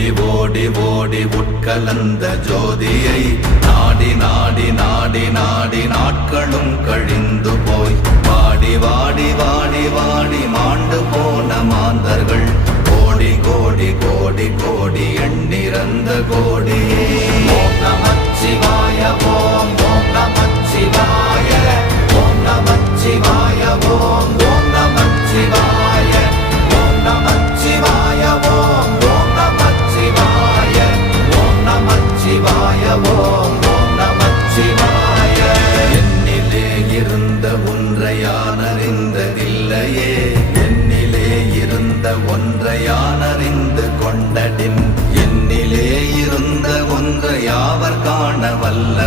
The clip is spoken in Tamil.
ஓடி ஓடி உட்கலந்த ஜோதியை நாடி நாடி நாடி நாடி நாட்களும் கழிந்து போய் வாடி வாடி வாடி வாடி மாண்டு போன மாந்தர்கள் கோடி கோடி கோடி கோடி எண்ணிறந்த கோடி. ஓம் நமச்சிவாய ஓம் ஓம் நமச்சிவாய ஓம் நமச்சிவாய ஓம் ஓம் நமச்சிவாய ஓம் நமச்சிவாய ஓம் ஓம் நமச்சிவாய ஓம் நமச்சிவாய ஓம் ஓம் நமச்சிவாய. என்னிலே இருந்த ஒன்றை யான் அறிந்ததில்லையே, என்னிலே இருந்த ஒன்றை யான் அறிந்து கொண்டடின், என்னிலே இருந்த ஒன்றை யாவர் காண வல்ல